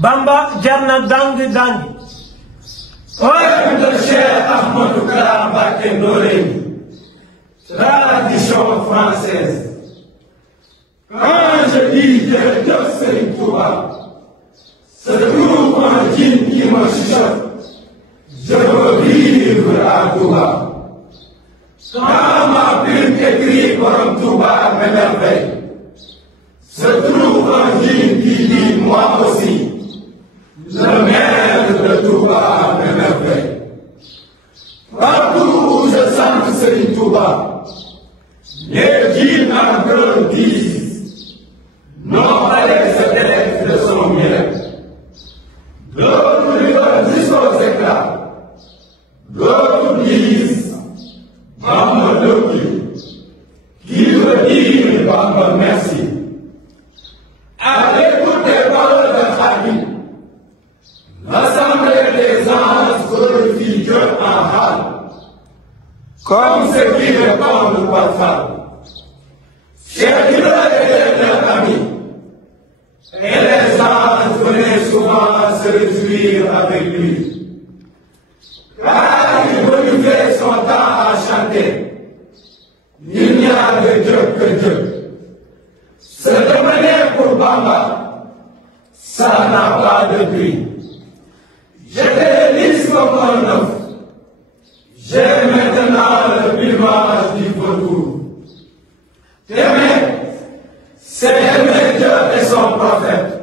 Bamba jar na dang-dangi. Poème de Cheikh Ahmadou Kara Mbacké Noreyni, tradition française. Quand je dis jërëjëf Serigne Touba, se trouve un djinn qui me chuchote, je veux vivre à Touba. Quand ma plume écrit Borom Touba m'émerveille, se trouve un djinn qui dit moi aussi, le maire de Touba m'émerveille. Partout où je sens Serigne Touba, les djinns en chœur disent non allez se taire de son miel. D'autres rigolent jusqu'aux éclats, d'autres disent Bamba Doki, qui veut dire Bamba merci. À l'écoute des paroles de Khadim, l'assemblée des anges glorifie Dieu en hâle, comme ceux qui répondent par fable. Cheikh Ibra était leur ami, et les anges venaient souvent se réjouir avec lui. Car il renouvelait son temps à chanter. Il n'y a de Dieu que Dieu. Se demander pour Bamba, ça n'a pas de prix. J'étais lisse comme un œuf. J'ai maintenant le plumage du vautour. T'aimer, c'est aimer Dieu et son prophète.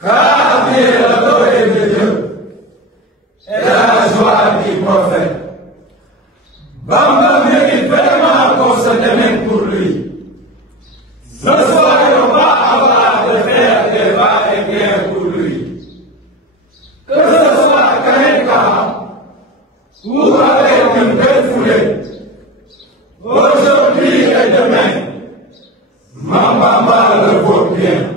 Car il est l'adoré de Dieu et la joie du prophète. Bamba mérite vraiment qu'on se démène pour lui. Ne soyons pas avares de faire des va-et-vient pour lui. Que ce soit Kaneka ou avec une belle foulée, aujourd'hui et demain, ma Bamba le vaut bien.